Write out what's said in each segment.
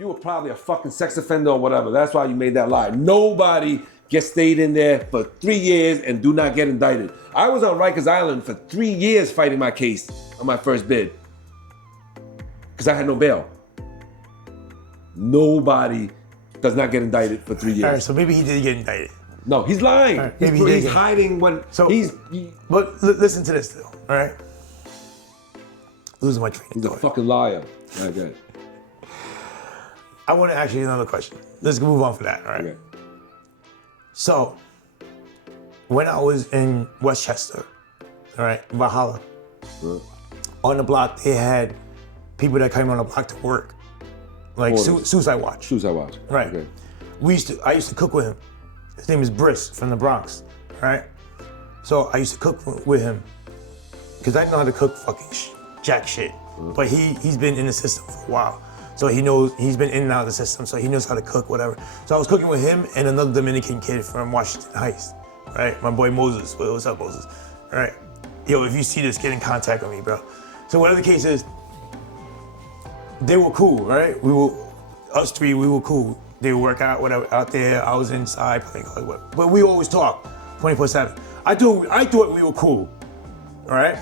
you were probably a fucking sex offender or whatever. That's why you made that lie. Nobody gets stayed in there for 3 years and do not get indicted. I was on Rikers Island for 3 years fighting my case on my first bid because I had no bail. Nobody does not get indicted for 3 years. All right, so maybe he did get indicted. No, he's lying. Right, he's hiding when But listen to this though, all right? Losing my train of He's a thought. fucking liar. Okay. I want to ask you another question. Let's move on for that, all right? Okay. So, when I was in Westchester, all right, Valhalla, on the block, they had people that came on the block to work, like Suicide Watch. Suicide Watch. Right. Okay. I used to cook with him. His name is Briss from the Bronx, right? So I used to cook with him because I know how to cook fucking jack shit. But he's been in the system for a while. So he's been in and out of the system, so he knows how to cook, whatever. So I was cooking with him and another Dominican kid from Washington Heights, right? My boy Moses. What's up, Moses? All right. Yo, if you see this, get in contact with me, bro. So whatever the case is, they were cool, right? Us three, we were cool. They would work out, whatever, out there. I was inside playing, whatever. But we always talk 24/7. I thought we were cool, all right?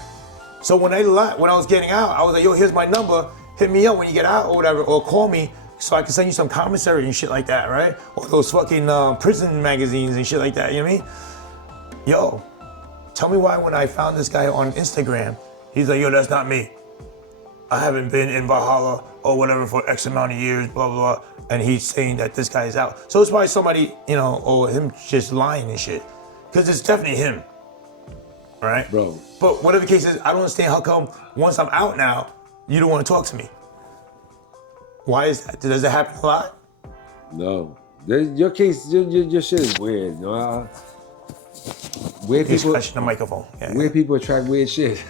So when I was getting out, I was like, yo, here's my number. Hit me up when you get out or whatever, or call me so I can send you some commissary and shit like that, right? Or those fucking prison magazines and shit like that, you know what I mean? Yo, tell me why when I found this guy on Instagram, he's like, yo, that's not me. I haven't been in Valhalla or whatever for X amount of years, blah, blah, blah. And he's saying that this guy is out. So it's probably somebody, or him just lying and shit. Because it's definitely him, right? Bro. But whatever the case is, I don't understand how come once I'm out now, you don't want to talk to me. Why is that? Does it happen a lot? No. Your case, your shit is weird. Weird He's people. touching the microphone. Yeah, weird people attract weird shit.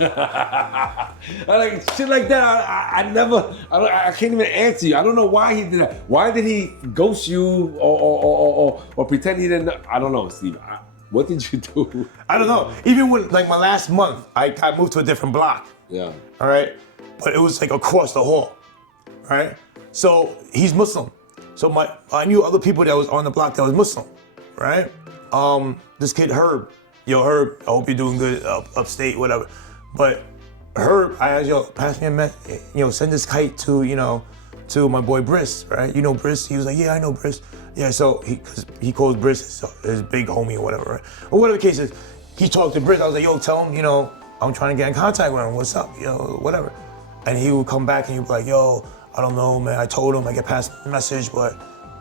I like shit like that. I can't even answer you. I don't know why he did that. Why did he ghost you or pretend he didn't know? I don't know, Steve. What did you do? I don't know. Even when, like, my last month, I moved to a different block. Yeah. All right? But it was like across the hall. Right? So he's Muslim. So I knew other people that was on the block that was Muslim. Right? This kid Herb. Yo, Herb, I hope you're doing good upstate, whatever. But Herb, I asked, yo, pass me a message, send this kite to, to my boy Briss, right? You know Briss? He was like, yeah, I know Briss. Yeah, so he calls Briss his big homie or whatever, right? Or whatever the case is, he talked to Briss. I was like, yo, tell him, I'm trying to get in contact with him. What's up, whatever. And he would come back and he'd be like, yo, I don't know, man. I told him I get past the message, but,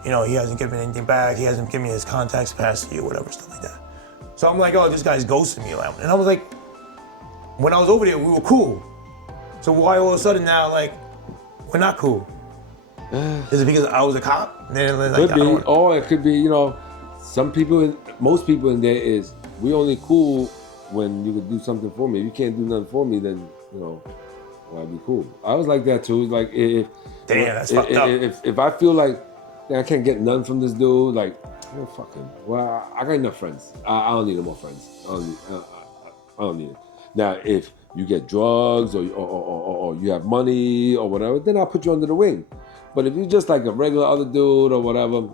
he hasn't given me anything back. He hasn't given me his contacts past you, whatever, stuff like that. So I'm like, oh, this guy's ghosting me. And I was like, when I was over there, we were cool. So why all of a sudden now, like, we're not cool? Is it because I was a cop? Could be, or it could be, most people in there is, we only cool when you could do something for me. If you can't do nothing for me, then, why be cool? I was like that too. Like, that's fucked up. If I feel like I can't get none from this dude, like, fuck him. Well, I got enough friends. I don't need no more friends. I don't need it. Now, if you get drugs or you have money or whatever, then I'll put you under the wing. But if you're just like a regular other dude or whatever,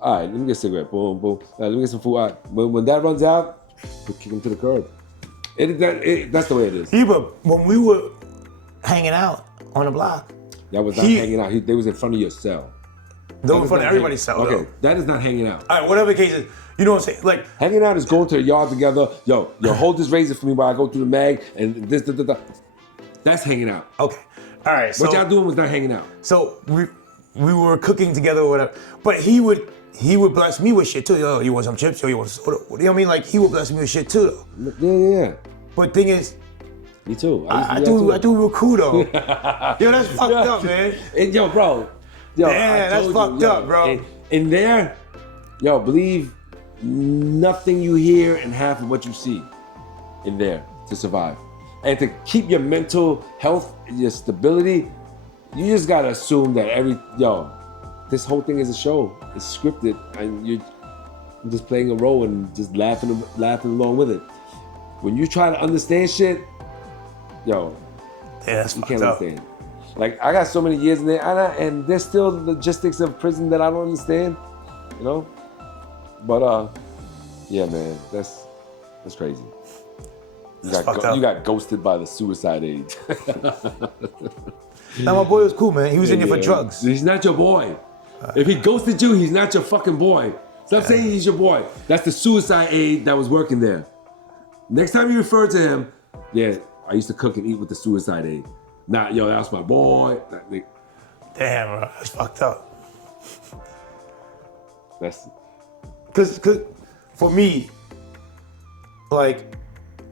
all right, let me get a cigarette, boom, boom. Let me get some food. All right. When that runs out, kick him to the curb. That's the way it is. Yeah, but when we were hanging out on the block, that was not hanging out. They was in front of your cell. They were in front of everybody's cell. Okay, that is not hanging out. All right, whatever the case is, you know what I'm saying? Like, hanging out is going to the yard together. Yo, hold this razor for me while I go through the mag and this. That's hanging out. Okay, all right. So what y'all doing was not hanging out. So we were cooking together or whatever. But he would bless me with shit too. Yo, you want some chips? Yo, you want soda? You know what I mean? Like, he would bless me with shit too, though. Yeah. But thing is, me too. I do we were cool though. Yo, that's fucked up, man. And yo, bro. Yo, damn, that's fucked up, bro. In there, believe nothing you hear and half of what you see in there to survive. And to keep your mental health, your stability, you just gotta assume that this whole thing is a show. It's scripted, and you're just playing a role and just laughing along with it. When you try to understand shit, that's you fucked can't up. understand. Like I got so many years in there, and there's still logistics of prison that I don't understand, you know. But yeah, man, that's crazy. You got ghosted by the suicide aid. Now my boy was cool, man. He was in there for drugs. He's not your boy. If he ghosted you, he's not your fucking boy. Stop saying he's your boy. That's the suicide aid that was working there. Next time you refer to him, yeah, I used to cook and eat with the suicide aid. Not, yo, that's my boy. Damn, bro, that's fucked up. That's... Cause for me, like,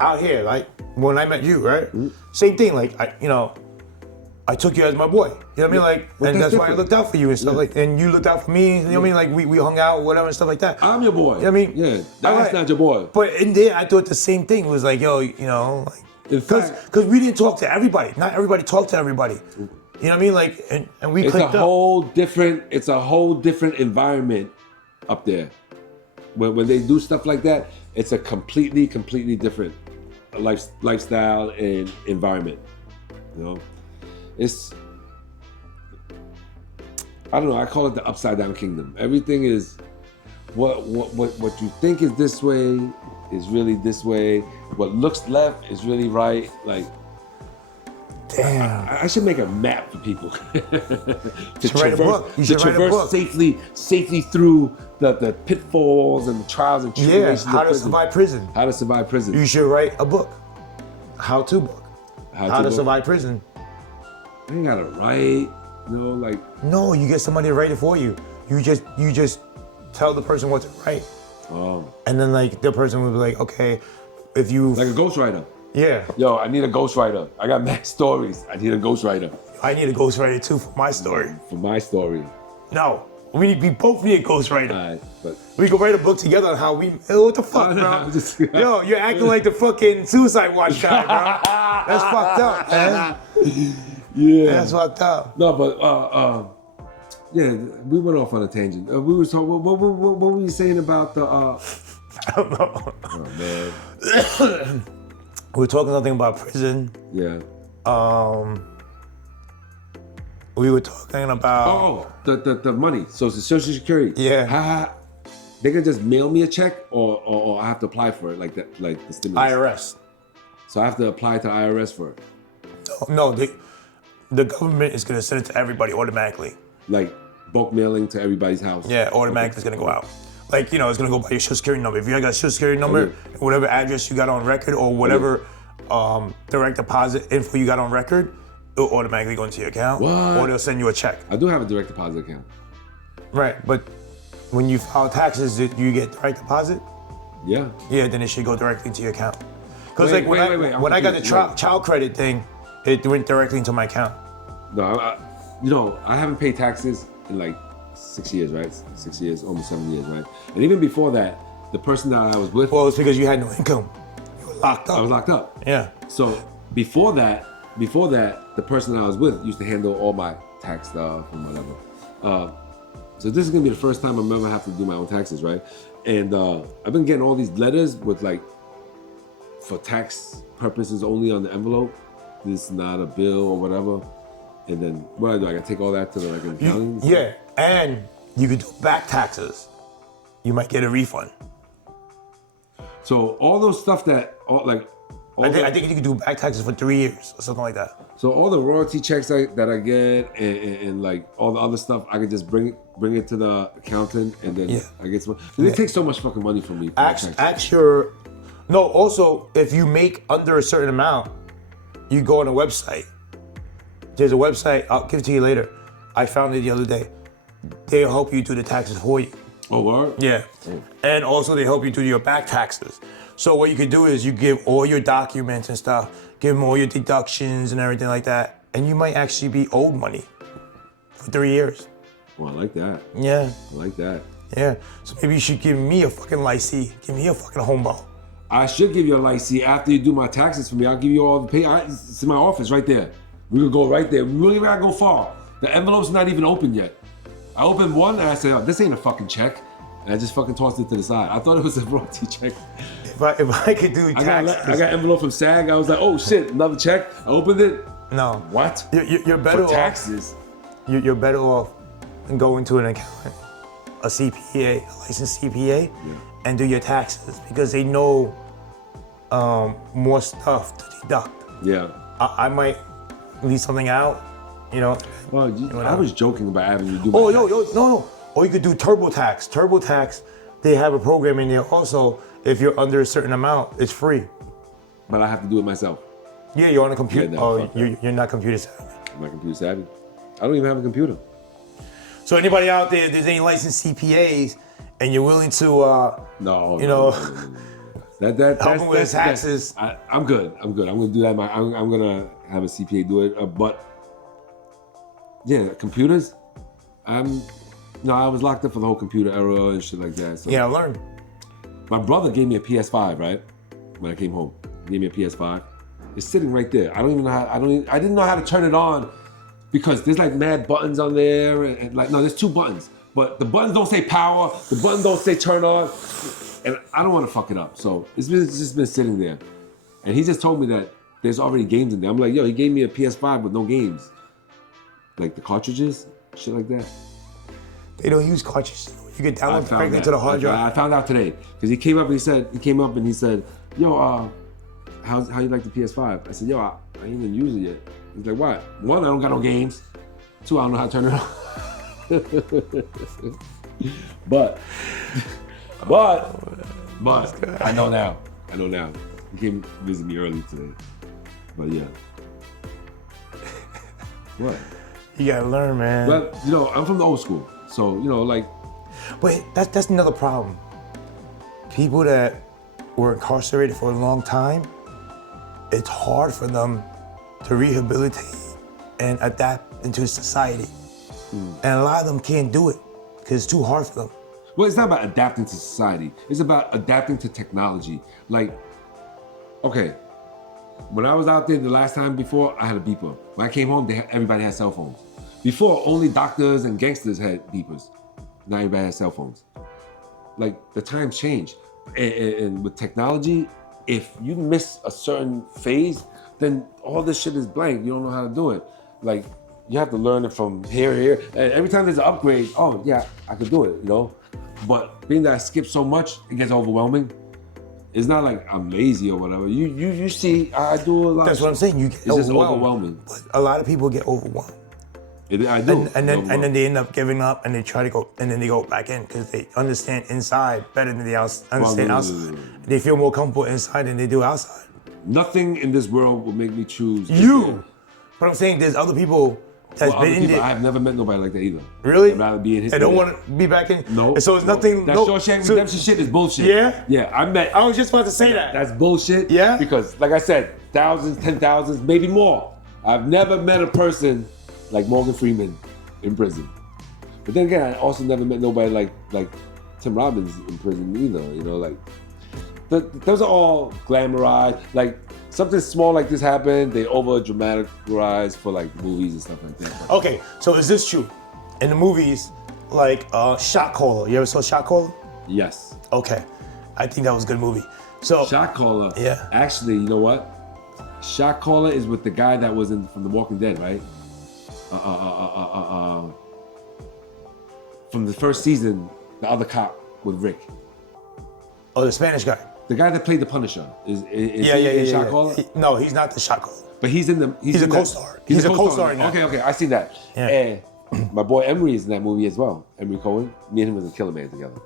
out here, like, when I met you, right? Mm-hmm. Same thing, like, I took you as my boy. You know what I mean? Like, and that's why I looked out for you and stuff like, and you looked out for me. You know what I mean? Like, we hung out, whatever, and stuff like that. I'm your boy. You know what I mean? Yeah, that's not your boy. But in there, I thought the same thing. It was like, yo, you know, like, because we didn't talk to everybody. Not everybody talked to everybody. You know what I mean? Like, and we clicked up. It's a whole different environment up there. When they do stuff like that, it's a completely different lifestyle and environment. You know, I don't know. I call it the upside down kingdom. Everything is what you think is this way is really this way. What looks left is really right. Like, damn, I should make a map for people to traverse safely through the pitfalls and the trials and tribulations. Yeah, how to survive prison. How to survive prison. You should write a book. How-to book. How to survive prison. I ain't gotta write. Like. No, you get somebody to write it for you. You just tell the person what to write. And then like the person will be like, okay, if you like a ghostwriter. Yeah. Yo, I need a ghostwriter. I got mad stories. I need a ghostwriter. I need a ghostwriter too for my story. For my story. No, we both need a ghostwriter. All right, but we can write a book together on how we. What the fuck, bro? Yo, you're acting like the fucking Suicide Watch guy, bro. That's fucked up, man. Yeah. That's fucked up. No, but yeah, we went off on a tangent. We were talking. What were you saying about the? I don't know. Oh man. We were talking something about prison. Yeah. We were talking about the money. So it's the Social Security. Yeah. They can just mail me a check, or I have to apply for it, like that, like the stimulus. IRS. So I have to apply to the IRS for it. No, the government is gonna send it to everybody automatically. Like bulk mailing to everybody's house. Yeah, automatically it's gonna go out. Like, you know, it's gonna go by your Social Security number. If you got a Social Security number, whatever address you got on record, or whatever direct deposit info you got on record, it'll automatically go into your account. What? Or they'll send you a check. I do have a direct deposit account. Right, but when you file taxes, do you get direct deposit? Yeah. Yeah, then it should go directly into your account. Because wait, when I got the child credit thing, it went directly into my account. No, I haven't paid taxes in like 6 years, right? 6 years, almost 7 years, right? And even before that, the person that I was with... Well, it's because you had no income. You were locked up. I was locked up. Yeah. So before that, the person that I was with used to handle all my tax stuff and whatever. So this is gonna be the first time I'm ever have to do my own taxes, right? And I've been getting all these letters with like, for tax purposes only on the envelope. This is not a bill or whatever. And then what do? I gotta take all that to the like accounting? Yeah, and you could do back taxes. You might get a refund. So all those stuff that, I think you could do back taxes for 3 years or something like that. So all the royalty checks that I get and like all the other stuff, I could just bring it to the accountant and then I get some. They take so much fucking money from me. Also, if you make under a certain amount, you go on a website. There's a website, I'll give it to you later. I found it the other day. They'll help you do the taxes for you. Oh, word? Yeah. And also they help you do your back taxes. So what you could do is you give all your documents and stuff, give them all your deductions and everything like that, and you might actually be owed money for 3 years. Well, I like that. Yeah. I like that. Yeah. So maybe you should give me a fucking licee. Give me a fucking homeball. I should give you a licee after you do my taxes for me. I'll give you all the pay. It's in my office right there. We could go right there. We really gotta go far. The envelope's not even open yet. I opened one and I said, oh, this ain't a fucking check. And I just fucking tossed it to the side. I thought it was a royalty check. If I could do taxes. I got an envelope from SAG. I was like, oh shit, another check. I opened it. No. What? You're better For off. taxes? You're better off going to an accountant, a CPA, a licensed CPA, and do your taxes because they know more stuff to deduct. Yeah. I might leave something out, you know. Well, I was joking about having you do. Oh, no. Or you could do TurboTax. TurboTax, they have a program in there also. If you're under a certain amount, it's free. But I have to do it myself. Yeah, you're on a computer. Yeah, no, Oh, you're not computer savvy. I'm not computer savvy. I don't even have a computer. So anybody out there, if there's any licensed CPAs, and you're willing to, No. you know, That's help them with his taxes. I'm good. I'm gonna do that. I'm gonna have a CPA do it. But yeah, computers. I was locked up for the whole computer era and shit like that. So Yeah, I learned. my brother gave me a PS5, right? When I came home, he gave me a PS5. It's sitting right there. I didn't know how to turn it on because there's like mad buttons on there and like no, there's 2 buttons, but the buttons don't say power. The buttons don't say turn on. And I don't want to fuck it up. So it's just been sitting there. And he just told me that there's already games in there. I'm like, yo, he gave me a PS5 with no games. Like the cartridges, shit like that. They don't use cartridges. You can download directly to the hard drive. I found out today. Because he came up and he said, yo, how you like the PS5? I said, yo, I ain't even used it yet. He's like, what? 1, I don't got no games. 2, I don't know how to turn it on. But I know now. He came visit me early today. But yeah. What? You gotta learn, man. Well, I'm from the old school. So, like. But that's another problem. People that were incarcerated for a long time, it's hard for them to rehabilitate and adapt into society. And a lot of them can't do it because it's too hard for them. Well, it's not about adapting to society. It's about adapting to technology. Like, okay, when I was out there the last time before, I had a beeper. When I came home, everybody had cell phones. Before, only doctors and gangsters had beepers. Now everybody has cell phones. Like, the times change. And with technology, if you miss a certain phase, then all this shit is blank. You don't know how to do it. Like, you have to learn it from here to here. And every time there's an upgrade, oh yeah, I could do it, But being that I skip so much, it gets overwhelming. It's not like I'm lazy or whatever. You see, I do a lot. That's what I'm saying. You get It's just overwhelming. But a lot of people get overwhelmed. I do. And then they end up giving up and they try to go, and then they go back in because they understand inside better than they understand outside. They feel more comfortable inside than they do outside. Nothing in this world will make me choose. You. But I'm saying there's other people that's been in there. I've never met nobody like that either. Really? I'd rather be in his. They don't want to be back in? No. And so it's nothing. That Shawshank Redemption shit is bullshit. Yeah? Yeah, I was just about to say that. That's bullshit. Yeah? Because, like I said, thousands, 10,000s, maybe more. I've never met a person like Morgan Freeman in prison. But then again, I also never met nobody like Tim Robbins in prison either. Like those are all glamorized. Like something small like this happened, they over dramatize for like movies and stuff like that. Okay, so is this true? In the movies, like Shot Caller. You ever saw Shot Caller? Yes. Okay, I think that was a good movie. So Shot Caller. Yeah. Actually, you know what? Shot Caller is with the guy that was from The Walking Dead, right? From the first season, the other cop with Rick. Oh, the Spanish guy. The guy that played the Punisher is Shot Caller? No, he's not the Shot Caller. But he's in the. He's a co-star. He's a co-star in that. Okay, I see that. Yeah. And my boy Emery is in that movie as well. Emery Cohen. Me and him was in Killer Man together.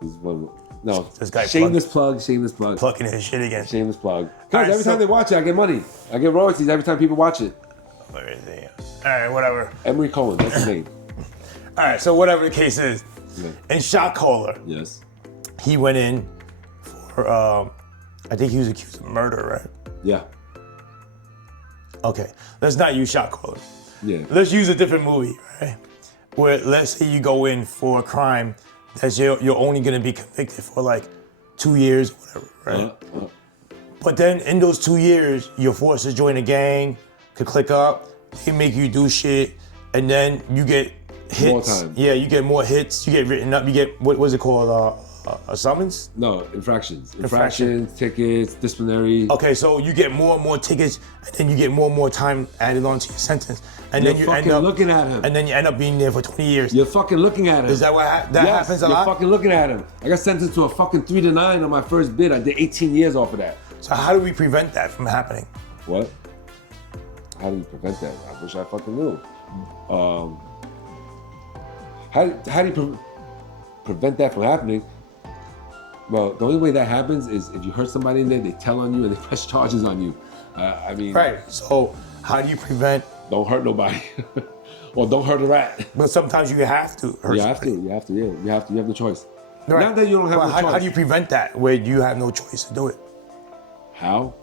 He's one. No, this guy shameless plug. Plugging his shit again. Shameless plug. Guys, every time they watch it, I get money. I get royalties every time people watch it. Let me see. All right, whatever. Emery Cohen, that's his name. All right, so whatever the case is, in Shot Caller, yes, he went in for, I think he was accused of murder, right? Yeah. Okay, let's not use Shot Caller. Yeah. Let's use a different movie, right? Where let's say you go in for a crime that you're only gonna be convicted for like 2 years, whatever, right? But then in those 2 years, you're forced to join a gang, to click up, they make you do shit, and then you get hits. More time. Yeah, you get more hits, you get written up, you get, what was it called? a summons? No, infractions, tickets, disciplinary. Okay, so you get more and more tickets, and then you get more and more time added onto your sentence, and then you end up looking at him, and then you end up being there for 20 years. You're fucking looking at him. Is that what happens a lot? You're fucking looking at him. I got sentenced to a fucking 3 to 9 on my first bid. I did 18 years off of that. So how do we prevent that from happening? What? How do you prevent that? I wish I fucking knew. How do you prevent that from happening? Well, the only way that happens is if you hurt somebody in there, they tell on you and they press charges on you. I mean, right. So how do you prevent? Don't hurt nobody, or don't hurt a rat. But sometimes you have to hurt. You have to. You have the choice. Right. Not that you don't have no choice. How do you prevent that where you have no choice to do it? How?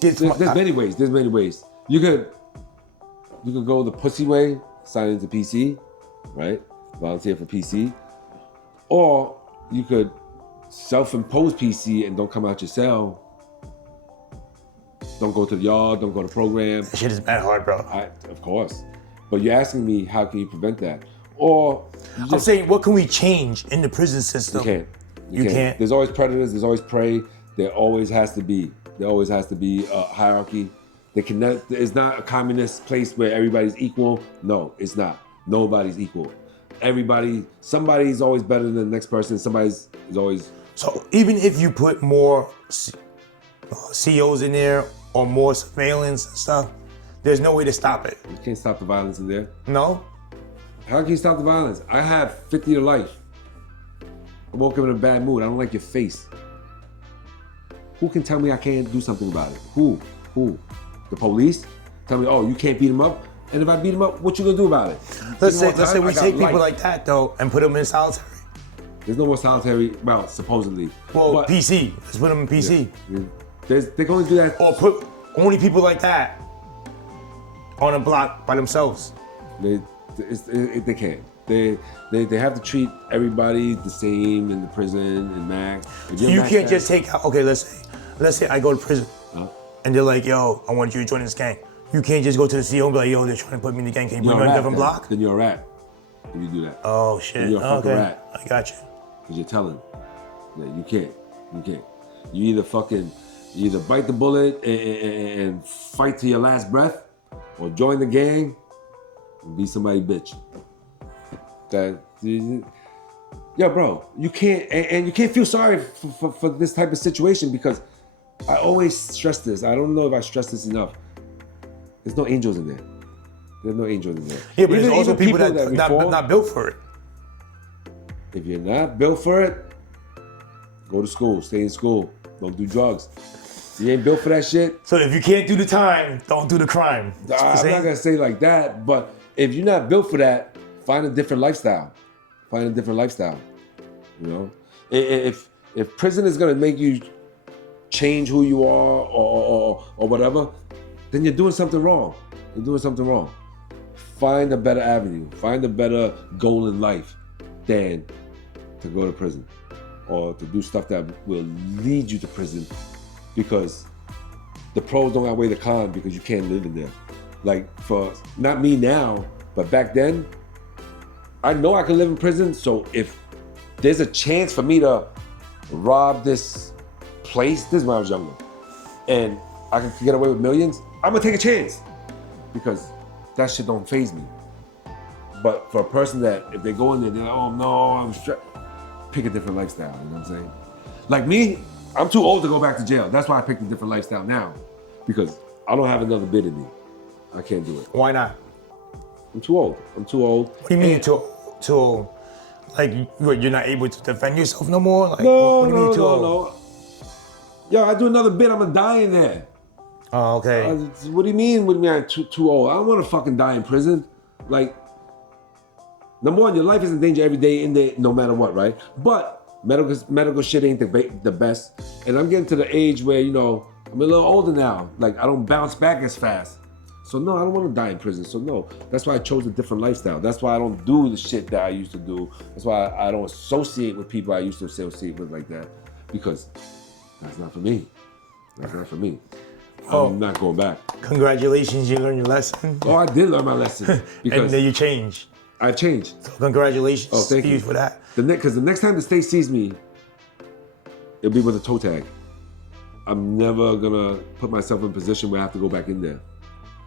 There's many ways. There's many ways. You could go the pussy way, sign into PC, right? Volunteer for PC, or you could self-impose PC and don't come out your cell. Don't go to the yard, don't go to program. That shit is mad hard, bro. Of course. But you're asking me, how can you prevent that? Or I'm saying, what can we change in the prison system? You can't. There's always predators, there's always prey. There always has to be a hierarchy. It's not a communist place where everybody's equal. No, it's not. Nobody's equal. Somebody's always better than the next person. Somebody's always. So even if you put more COs in there or more surveillance and stuff, there's no way to stop it. You can't stop the violence in there. No? How can you stop the violence? I have 50 to life. I woke up in a bad mood. I don't like your face. Who can tell me I can't do something about it? Who? The police? Tell me, oh, you can't beat him up? And if I beat him up, what you gonna do about it? Let's say we take people like that though and put them in solitary. There's no more solitary, well, supposedly. Well, but, PC. Let's put them in PC. Yeah. They can only do that. Or put only people like that on a block by themselves. They can't. They have to treat everybody the same in the prison and max. You can't just take out. Okay, let's say I go to prison, and they're like, "Yo, I want you to join this gang." You can't just go to the CO and be like, "Yo, they're trying to put me in the gang. Can you put me on a different block?" Then you're a rat. If you do that. Oh shit. Then you're a fucking rat. I got you. Because you're telling. Yeah, you can't. You either bite the bullet and fight to your last breath, or join the gang and be somebody's bitch. Yeah, bro, you can't, and you can't feel sorry for this type of situation, because I always stress this. I don't know if I stress this enough. There's no angels in there. There's no angels in there. Yeah, but there's also people that not built for it. If you're not built for it, go to school, stay in school, don't do drugs. You ain't built for that shit. So if you can't do the time, don't do the crime. I'm not gonna say like that, but if you're not built for that, find a different lifestyle. You know, if prison is gonna make you change who you are or whatever, then you're doing something wrong. Find a better avenue. Find a better goal in life than to go to prison or to do stuff that will lead you to prison, because the pros don't outweigh the cons, because you can't live in there. Like, for not me now, but back then, I know I can live in prison. So if there's a chance for me to rob this place, this is when I was younger, and I can get away with millions, I'm gonna take a chance, because that shit don't faze me. But for a person that, if they go in there, they're like, oh no, I'm stressed, pick a different lifestyle, you know what I'm saying? Like me, I'm too old to go back to jail. That's why I picked a different lifestyle now, because I don't have another bit in me. I can't do it. Why not? I'm too old. What do you mean too old? Like, you're not able to defend yourself no more? Like, no, what do you mean too old? No. Yo, I do another bit, I'm gonna die in there. Oh, okay. What do you mean I'm too old? I don't wanna fucking die in prison. Like, number one, your life is in danger every day in there, no matter what, right? But medical shit ain't the best. And I'm getting to the age where, you know, I'm a little older now. Like, I don't bounce back as fast. So no, I don't want to die in prison. So no, that's why I chose a different lifestyle. That's why I don't do the shit that I used to do. That's why I don't associate with people I used to associate with like that, because that's not for me. I'm not going back. Congratulations, you learned your lesson. Oh, I did learn my lesson. Because and then you changed. I've changed. So congratulations thank you for that. Because the next time the state sees me it'll be with a toe tag. I'm never gonna put myself in a position where I have to go back in there.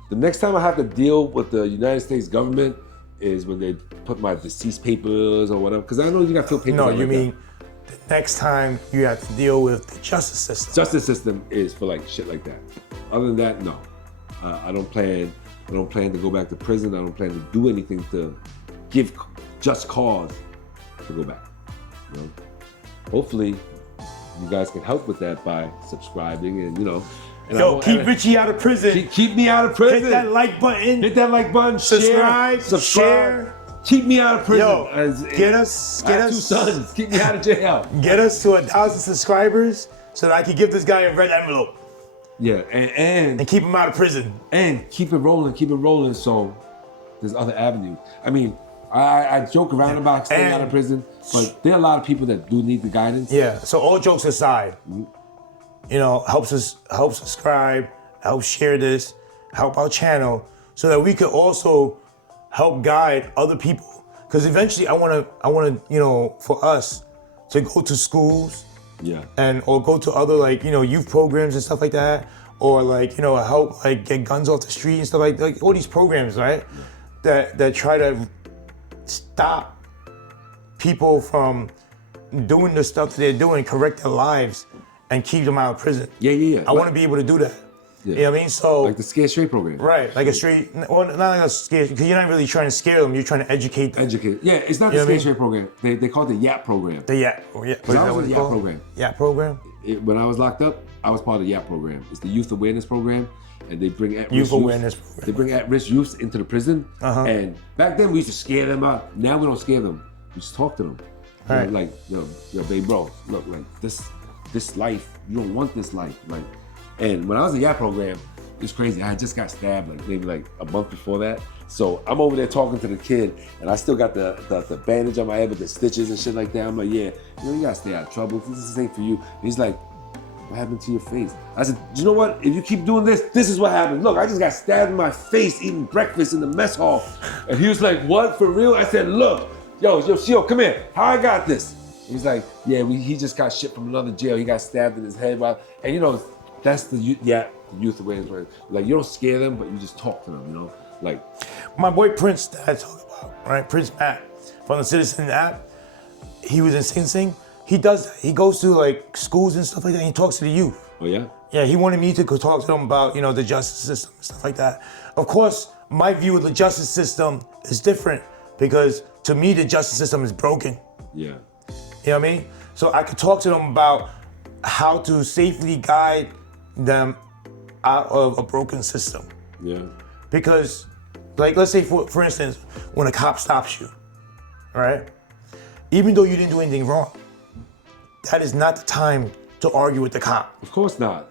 The next time I have to deal with the United States government is when they put my deceased papers or whatever. Because I know you got to fill papers. No, out you like mean the next time you have to deal with the justice system. Justice system is for like shit like that. Other than that, no. I don't plan to go back to prison. I don't plan to do anything to give just cause to go back. You know? Hopefully, you guys can help with that by subscribing and And Yo, keep Richie out of prison. Keep me out of prison. Hit that like button. Hit that like button. Subscribe. Share. Keep me out of prison. Yo, get us. I have 2 sons. Keep me out of jail. Get us to 1,000 subscribers so that I can give this guy a red envelope. Yeah, and keep him out of prison. And keep it rolling. So there's other avenues. I mean, I joke around about staying out of prison, but there are a lot of people that do need the guidance. Yeah. So all jokes aside, help subscribe, help share this, help our channel, so that we could also help guide other people. Because eventually, I want to, for us to go to schools. Yeah. Or go to other youth programs and stuff like that, or help get guns off the street and stuff like all these programs, right? Yeah. That try to stop people from doing the stuff that they're doing, correct their lives, and keep them out of prison. Yeah. I want to be able to do that. Yeah. You know what I mean? So like the Scare Straight program. Right, like a straight, well, not like a scare, because you're not really trying to scare them, you're trying to educate them. Yeah, it's not the Scare Straight program. They call it the YAP program. The YAP. Because I was in the YAP program. YAP program? When I was locked up, I was part of the YAP program. It's the Youth Awareness Program, and they bring at-risk Youth Awareness Program. They bring at-risk youths into the prison, and back then we used to scare them out. Now we don't scare them. We just talk to them. Right. Like, yo, babe, bro, look, like this life, you don't want this life, like. And when I was in the YAP program, it's crazy. I had just got stabbed maybe a month before that. So I'm over there talking to the kid, and I still got the bandage on my head with the stitches and shit like that. I'm like, yeah, you gotta stay out of trouble. This ain't for you. And he's like, what happened to your face? I said, you know what? If you keep doing this, this is what happened. Look, I just got stabbed in my face eating breakfast in the mess hall. And he was like, what, for real? I said, look, yo, come here. How I got this? He's like, yeah, he just got shit from another jail. He got stabbed in his head. And that's the youth awareness. Like, you don't scare them, but you just talk to them, Like, my boy Prince that I talk about, right? Prince Matt from the Citizen app. He was in Sing Sing. He does that. He goes to schools and stuff like that, and he talks to the youth. Oh yeah? Yeah, he wanted me to go talk to them about, the justice system and stuff like that. Of course, my view of the justice system is different because to me the justice system is broken. Yeah. You know what I mean? So I could talk to them about how to safely guide them out of a broken system. Yeah. Because, let's say for instance, when a cop stops you, right? Even though you didn't do anything wrong, that is not the time to argue with the cop. Of course not.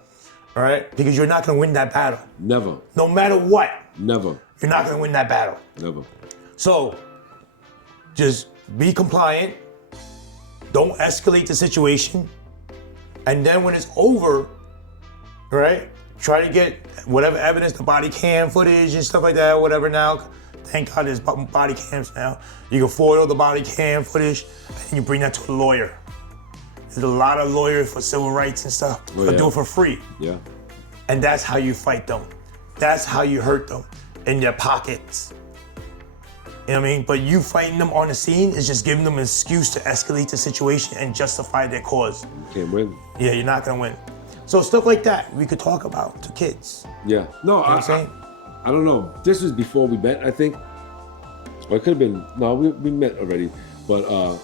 All right? Because you're not gonna win that battle. Never. No matter what. Never. You're not gonna win that battle. Never. So, just be compliant. Don't escalate the situation. And then when it's over, right? Try to get whatever evidence, the body cam footage and stuff like that, whatever now. Thank God there's body cams now. You can foil the body cam footage and you bring that to a lawyer. There's a lot of lawyers for civil rights and stuff, but do it for free. Yeah. And that's how you fight them. That's how you hurt them, in their pockets. You know what I mean? But you fighting them on the scene is just giving them an excuse to escalate the situation and justify their cause. You can't win. Yeah, you're not gonna win. So stuff like that we could talk about to kids. Yeah. No, you know what I'm saying? I don't know. This was before we met, I think. Or it could have been, no, we met already. But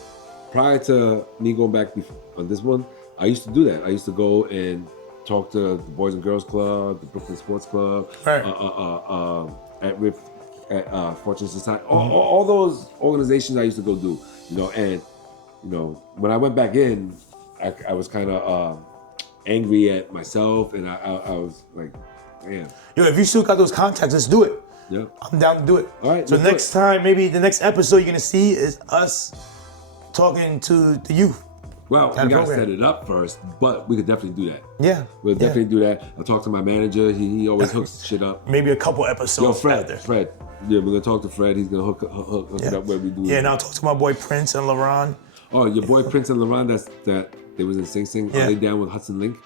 prior to me going back on this one, I used to do that. I used to go and talk to the Boys and Girls Club, the Brooklyn Sports Club, right. at Fortune Society, all those organizations I used to go do, and when I went back in, I was kind of angry at myself, and I was like, man. Yo, if you still got those contacts, let's do it. Yeah. I'm down to do it. All right. So next time, maybe the next episode you're gonna see is us talking to the youth. Well, we gotta set it up first, but we could definitely do that. Yeah. We'll definitely do that. I'll talk to my manager. He always hooks shit up. Maybe a couple episodes. Yo, Fred. Yeah, we're gonna talk to Fred. He's gonna hook it up where we do it. Yeah, and I'll talk to my boy Prince and LaRon. Oh, your boy Prince and LeBron, that they was in Sing Sing. Yeah. Are they down with Hudson Link?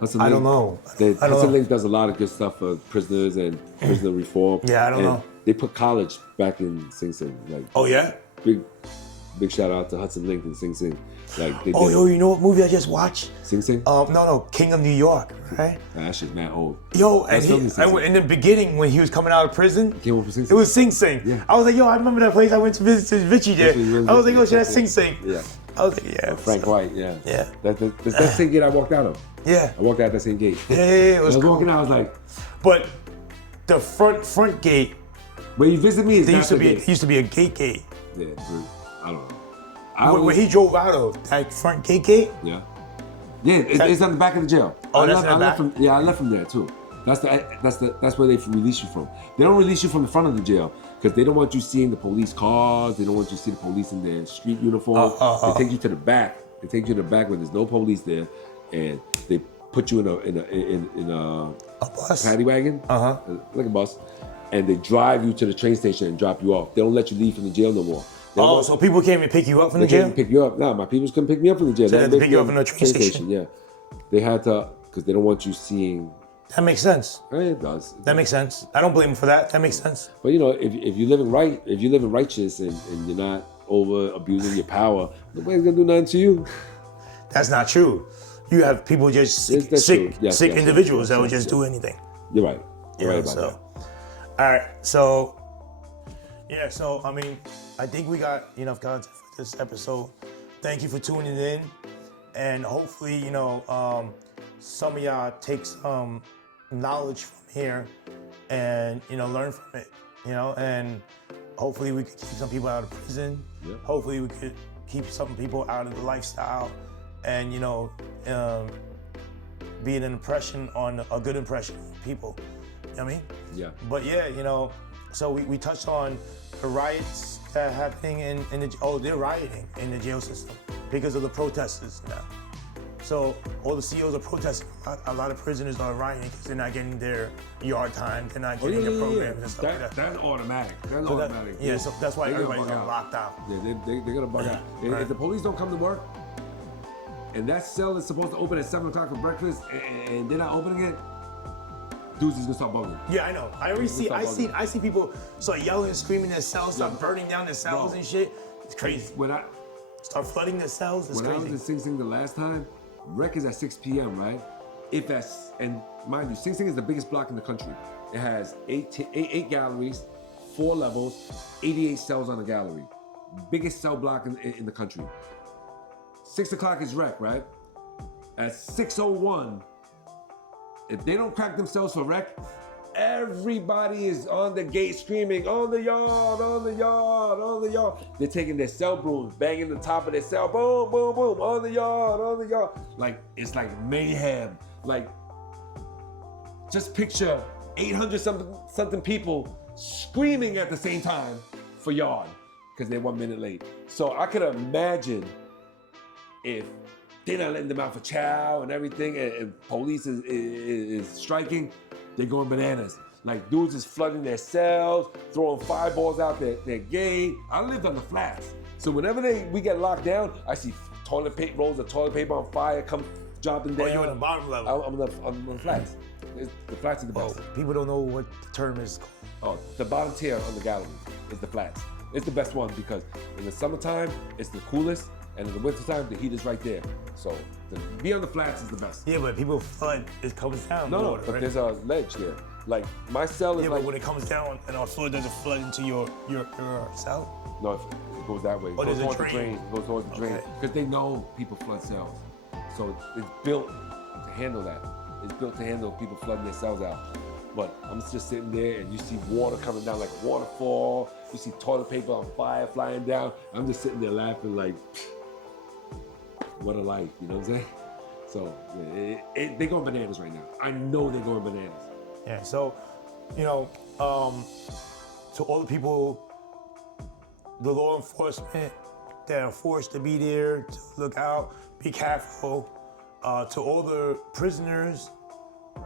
Hudson I Link, don't know. Hudson Link does a lot of good stuff for prisoners and prisoner reform. Yeah, I don't and know. They put college back in Sing Sing. Like, Oh yeah. big shout out to Hudson Link and Sing Sing. Like, they Oh did yo, you know what movie I just watched? Sing Sing. No, King of New York, right? That shit's mad old. Yo, and That's filmed in Sing Sing. in the beginning when he was coming out of prison, Came over Sing it Sing. was Sing Sing. Yeah. I was like, yo, I remember that place. I went to visit Richie there. That's where you went I was like, to yo, shit, that's visit Sing Sing. Yeah. I was like, yeah. Frank White, yeah. Yeah. That's that same gate I walked out of. Yeah. I walked out that same gate. Yeah, I it was was cool. walking out, I was like, But the front gate, where you visit me is there not used to the be gate. used to be a gate. Yeah, but I don't know. Where he drove out of that front gate. Yeah. Yeah, it's on the back of the jail. Oh, that's in the back? I left from there too. That's where they release you from. They don't release you from the front of the jail because they don't want you seeing the police cars. They don't want you to see the police in their street uniform. They take you to the back. They take you to the back where there's no police there, and they put you in a bus? paddy wagon, like a bus, and they drive you to the train station and drop you off. They don't let you leave from the jail no more. Oh, so people can't even pick you up from the They jail? can't pick you up. No, my people couldn't pick me up from the jail. So they had to pick you up from the train station? Yeah, they had to because they don't want you seeing. That makes sense. It does. That makes sense. I don't blame him for that. That makes sense. But you know, if you're living right, if you're living righteous and you're not over abusing your power, nobody's gonna do nothing to you. That's not true. You have people just sick Yes, individuals that yes, would just yes. do anything. You're right. You're right about so. that. All right, so yeah, so I mean, I think we got enough content for this episode. Thank you for tuning in, and hopefully, some of y'all take some knowledge from here, and learn from it, and hopefully we could keep some people out of prison. Yep. Hopefully we could keep some people out of the lifestyle, and be a good impression on people. You know what I mean? Yeah. But yeah, so we touched on the riots that are happening they're rioting in the jail system because of the protesters now. So all the CEOs are protesting. A lot of prisoners are rioting because they're not getting their yard time, they're not getting their programs and stuff like that. That's automatic. That's So automatic. so that's why They're gonna everybody's bug on out. lockdown. Yeah, they're gonna bug out. If the police don't come to work, and that cell is supposed to open at 7 o'clock for breakfast, and they're not opening it, dudes is gonna start bugging. Yeah, I know. I see people start yelling and screaming their cells, start burning down their cells and shit. It's crazy. When I Start flooding their cells. It's when I was crazy. in Sing Sing the last time, rec is at 6 p.m., right? And mind you, Sing Sing is the biggest block in the country. It has eight galleries, 4 levels, 88 cells on the gallery. Biggest cell block in the country. 6 o'clock is rec, right? At 6:01, if they don't crack themselves for rec, everybody is on the gate screaming, on the yard, on the yard, on the yard. They're taking their cell brooms, banging the top of their cell, boom, boom, boom, on the yard, on the yard. Like, it's like mayhem. Like, just picture 800 something people screaming at the same time for yard because they're 1 minute late. So I could imagine if they're not letting them out for chow and everything, and police is striking, they're going bananas. Like, dudes is flooding their cells, throwing fireballs out their gate. I lived on the flats. So whenever we get locked down, I see rolls of toilet paper on fire come dropping down. Oh, you're on the bottom level. I'm on the flats. The flats are the best. People don't know what the term is called. Oh, the bottom tier on the gallery is the flats. It's the best one because in the summertime, it's the coolest, and in the wintertime, the heat is right there. So to be on the flats is the best. Yeah, but people flood, it comes down. No, water, but right? there's a ledge there. Like, my cell is Yeah, like... but when it comes down and our flood doesn't flood into your cell? No, it goes that way. It Oh, goes there's a towards the drain. drain. It goes towards the drain. Okay. Because they know people flood cells. So it's built to handle that. It's built to handle people flooding their cells out. But I'm just sitting there and you see water coming down like a waterfall. You see toilet paper on fire flying down. I'm just sitting there laughing like, what a life, you know what I'm saying? So they're going bananas right now. I know they're going bananas. Yeah, so, to all the people, the law enforcement that are forced to be there, to look out, be careful. To all the prisoners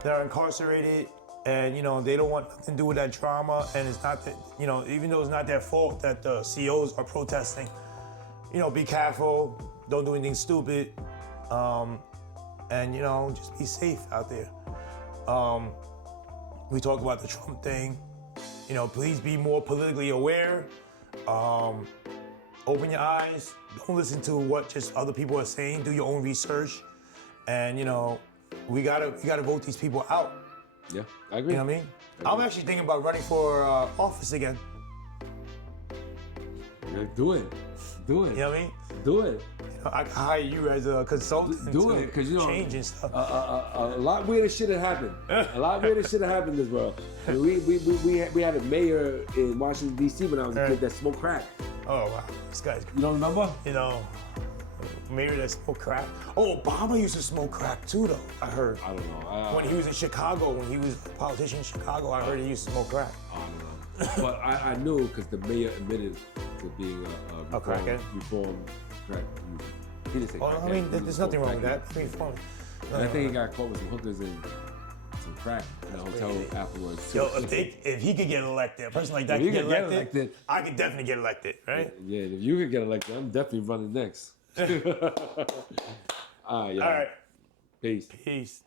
that are incarcerated and, they don't want nothing to do with that drama, and it's not that, even though it's not their fault that the COs are protesting, be careful. Don't do anything stupid. And just be safe out there. We talk about the Trump thing. Please be more politically aware. Open your eyes. Don't listen to what just other people are saying. Do your own research. And we gotta vote these people out. Yeah, I agree. You know what I mean? I'm actually thinking about running for office again. Yeah, do it. Do it. You know what I mean? Do it. I can hire you as a consultant. Do it, because change and stuff. A lot weirder shit had happened. A lot weirder shit had happened in this world. I mean, we had a mayor in Washington D.C. when I was a kid that smoked crack. Oh wow, this guy's. You don't remember? Mayor that smoked crack. Oh, Obama used to smoke crack too, though. I heard. I don't know. When he was in Chicago, when he was a politician in Chicago, I heard he used to smoke crack. I don't know. But I knew because the mayor admitted to being a crackhead? Reform crack user. He didn't say Oh, crackhead. I mean, there's nothing wrong with that. I mean, fun. And I think he got caught with some hookers and some crack in the hotel afterwards. Yo, if he could get elected, a person like that could get elected, I could definitely get elected, right? Yeah, if you could get elected, I'm definitely running next. All right. All right. Peace. Peace.